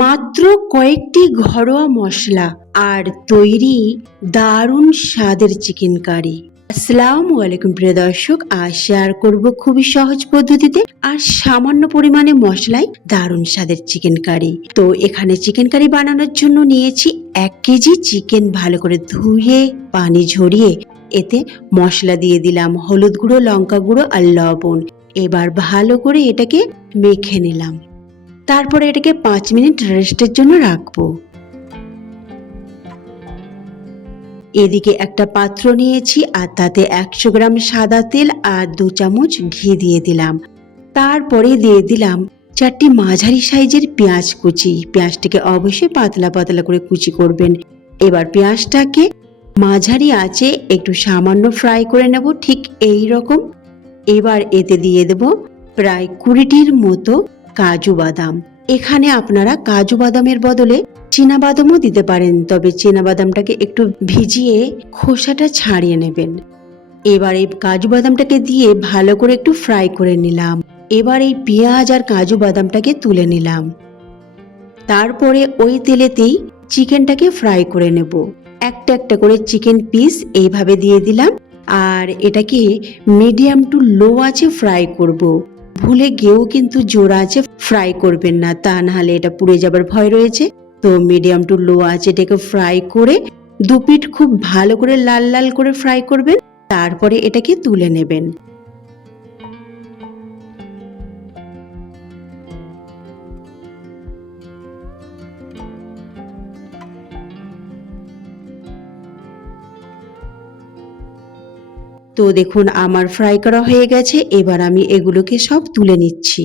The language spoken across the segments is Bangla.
মাত্র কয়েকটি ঘরোয়া মশলা আর তৈরি দারুণ স্বাদের চিকেন কারি। আসসালামু আলাইকুম প্রিয় দর্শক, আজ শেয়ার করব খুবই সহজ পদ্ধতিতে আর সামান্য পরিমাণে মশলায় দারুণ স্বাদের চিকেন কারি। তো এখানে চিকেন কারি বানানোর জন্য নিয়েছি 1 কেজি চিকেন। ভালো করে ধুয়ে পানি ঝরিয়ে এতে মশলা দিয়ে দিলাম, হলুদ গুঁড়ো, লঙ্কা গুঁড়ো আর লবণ। এবার ভালো করে এটাকে মেখে নিলাম। তারপরে এটাকে 5 মিনিট রেস্টের জন্য রাখবো। এদিকে একটা পাত্র নিয়েছি আর তাতে 100 গ্রাম সাদা তেল আর 2 চামচ ঘি দিয়ে দিলাম। তারপরে দিয়ে দিলাম 4টি মাঝারি সাইজের পেঁয়াজ কুচি। পেঁয়াজটাকে অবশ্যই পাতলা পাতলা করে কুচি করবেন। এবার পেঁয়াজটাকে মাঝারি আঁচে একটু সামান্য ফ্রাই করে নেব, ঠিক এই রকম। এবার এতে দিয়ে দেব প্রায় 20টির মতো কাজু বাদাম। এখানে আপনারা কাজু বাদামের বদলে চীনা বাদামও দিতে পারেন, তবে চীনা বাদামটাকে একটু ভিজিয়ে খোসাটা ছাড়িয়ে নেবেন। এবার এই কাজু বাদামটাকে দিয়ে ভালো করে একটু ফ্রাই করে নিলাম। এবার এই পেঁয়াজ আর কাজু বাদামটাকে তুলে নিলাম। তারপরে ওই তেলেতেই চিকেনটাকে ফ্রাই করে নেব। একটা একটা করে চিকেন পিস এইভাবে দিয়ে দিলাম আর এটাকে মিডিয়াম টু লো আঁচে ফ্রাই করব। ভুলে গিয়েও কিন্তু জোর আঁচে ফ্রাই করবেন না, তা নাহলে এটা পুড়ে যাবার ভয় রয়েছে। তো মিডিয়াম টু লো আঁচে এটাকে ফ্রাই করে 2 পিঠ খুব ভালো করে লাল লাল করে ফ্রাই করবেন। তারপরে এটাকে তুলে নেবেন। তো দেখুন আমার ফ্রাই করা হয়ে গেছে। এবার আমি এগুলোকে সব তুলে নিচ্ছি।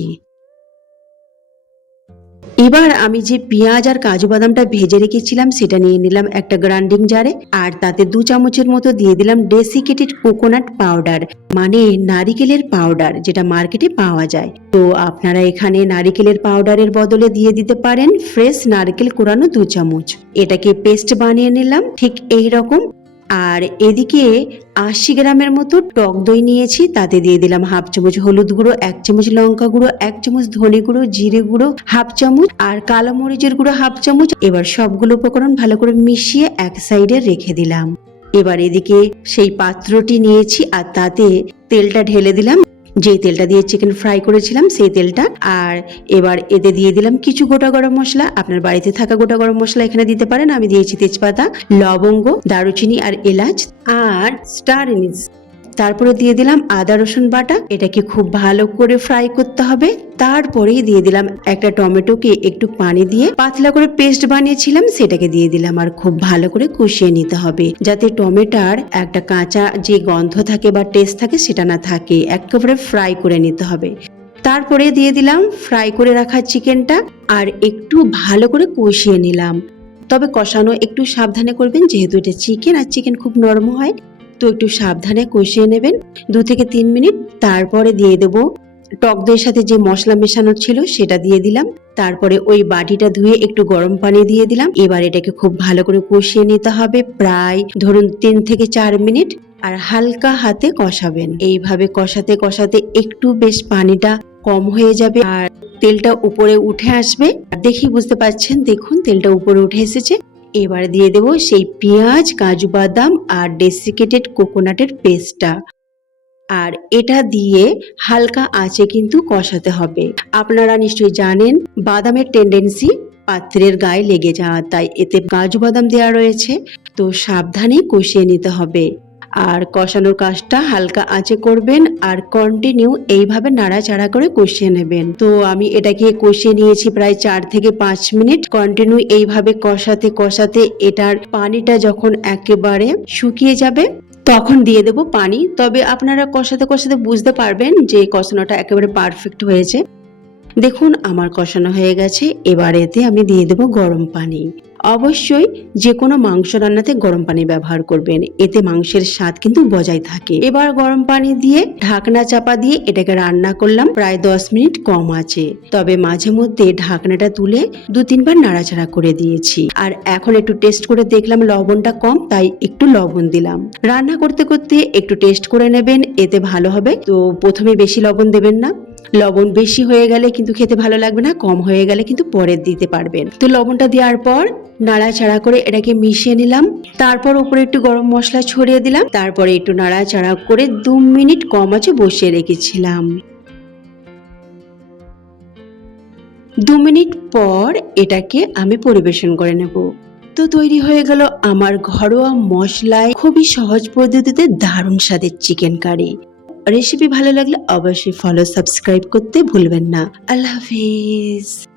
এবার আমি যে পেঁয়াজ আর কাজু বাদামটা ভেজে রেখেছিলাম সেটা নিয়ে নিলাম একটা গ্রাইন্ডিং জারে, আর তাতে 2 চামচের মতো দিয়ে দিলাম ডেসিকেটেড কোকোনাট পাউডার, মানে নারিকেলের পাউডার, যেটা মার্কেটে পাওয়া যায়। তো আপনারা এখানে নারিকেলের পাউডারের বদলে দিয়ে দিতে পারেন ফ্রেশ নারকেল কোরানো 2 চামচ। এটাকে পেস্ট বানিয়ে নিলাম ঠিক এই রকম। আর এদিকে 80 গ্রামের মতো টক দই নিয়েছি, তাতে দিয়ে দিলাম 1/2 চামচ হলুদ গুঁড়ো, 1 চামচ লঙ্কা গুঁড়ো, 1 চামচ ধনে গুঁড়ো, জিরে গুঁড়ো 1/2 চামচ আর কালো মরিচের গুঁড়ো 1/2 চামচ। এবার সবগুলো উপকরণ ভালো করে মিশিয়ে এক সাইডে রেখে দিলাম। এবার এদিকে সেই পাত্রটি নিয়েছি আর তাতে তেলটা ঢেলে দিলাম, যে তেলটা দিয়ে চিকেন ফ্রাই করেছিলাম সেই তেলটা। আর এবার এতে দিয়ে দিলাম কিছু গোটা গরম মশলা। আপনার বাড়িতে থাকা গোটা গরম মশলা এখানে দিতে পারেন। আমি দিয়েছি তেজপাতা, লবঙ্গ, দারুচিনি আর এলাচ আর স্টার এনিস। তারপরে দিয়ে দিলাম আদা রসুন বাটা। এটাকে খুব ভালো করে ফ্রাই করতে হবে। তারপরে দিয়ে দিলাম একটা টমেটোকে একটু পানি দিয়ে পাতলা করে পেস্ট বানিয়েছিলাম সেটাকে দিয়ে দিলাম, আর খুব ভালো করে কষিয়ে নিতে হবে যাতে টমেটোর একটা কাঁচা যে গন্ধ থাকে বা টেস্ট থাকে সেটা না থাকে। একেবারে ফ্রাই করে নিতে হবে। তারপরে দিয়ে দিলাম ফ্রাই করে রাখা চিকেনটা আর একটু ভালো করে কষিয়ে নিলাম। তবে কষানো একটু সাবধানে করবেন, যেহেতু এটা চিকেন আর চিকেন খুব নরম হয়, তো একটু সাবধানে কষিয়ে নেবেন 2 থেকে 3 মিনিট। তারপরে দিয়ে দেব টক দইয়ের সাথে যে মশলা মেশানো ছিল সেটা দিয়ে দিলাম। তারপরে ওই বাটিটা ধুয়ে একটু গরম পানি দিয়ে দিলাম। এবার এটাকে খুব ভালো করে কষিয়ে নিতে হবে, প্রায় ধরুন 3 থেকে 4 মিনিট। আর হালকা হাতে কষাবেন। এইভাবে কষাতে কষাতে একটু বেশ পানিটা কম হয়ে যাবে আর তেলটা উপরে উঠে আসবে। দেখি বুঝতে পারছেন, দেখুন তেলটা উপরে উঠে এসেছে। এবার দিয়ে দেব সেই পেঁয়াজ, কাজু বাদাম আর ডেসিকেটেড কোকোনাটের পেস্টটা, আর এটা দিয়ে হালকা আঁচে কিন্তু কষাতে হবে। আপনারা নিশ্চয়ই জানেন বাদামের টেন্ডেন্সি পাত্রের গায়ে লেগে যাওয়া, তাই এতে কাজু বাদাম দেওয়া রয়েছে। তো সাবধানে কষিয়ে নিতে হবে আর কষানোর কাজটা হালকা আঁচে করবেন আর কন্টিনিউ এইভাবে নাড়াচাড়া করে কষিয়ে নেবেন। তো আমি এটাকে কষিয়ে নিয়েছি প্রায় 4 থেকে 5 মিনিট। কন্টিনিউ এইভাবে কষাতে কষাতে এটার পানিটা যখন একেবারে শুকিয়ে যাবে তখন দিয়ে দেব পানি। তবে আপনারা কষাতে কষাতে বুঝতে পারবেন যে কষানোটা একেবারে পারফেক্ট হয়েছে। দেখুন আমার কষানো হয়ে গেছে। এবার এতে আমি দিয়ে দেব গরম পানি। অবশ্যই যে কোনো মাংস রান্নাতে গরম পানি ব্যবহার করবেন, এতে মাংসের স্বাদ কিন্তু বজায় থাকে। এবার গরম পানি দিয়ে ঢাকনা চাপা দিয়ে এটাকে রান্না করলাম প্রায় 10 মিনিট কম আছে। তবে মাঝে মধ্যে ঢাকনাটা তুলে 2-3 বার নাড়াচাড়া করে দিয়েছি। আর এখন একটু টেস্ট করে দেখলাম লবণটা কম, তাই একটু লবণ দিলাম। রান্না করতে করতে একটু টেস্ট করে নেবেন, এতে ভালো হবে। তো প্রথমে বেশি লবণ দেবেন না। লবণ বেশি হয়ে গেলে কিন্তু খেতে ভালো লাগবে না, কম হয়ে গেলে কিন্তু পরে দিতে পারবেন। তো লবণটা দেওয়ার পর নাড়াচাড়া করে এটাকে মিশিয়ে নিলাম। তারপর উপরে একটু গরম মশলা ছড়িয়ে দিলাম। তারপরে একটু নাড়াচাড়া করে 2 মিনিট কম আঁচে বসিয়ে রেখেছিলাম। 2 মিনিট পর এটাকে আমি পরিবেশন করে নেব। তো তৈরি হয়ে গেল আমার ঘরোয়া মশলায় খুবই সহজ পদ্ধতিতে দারুণ স্বাদের চিকেন কারি। রেসিপি ভালো লাগলে অবশ্যই ফলো সাবস্ক্রাইব করতে ভুলবেন না। আল্লাহ হাফিজ।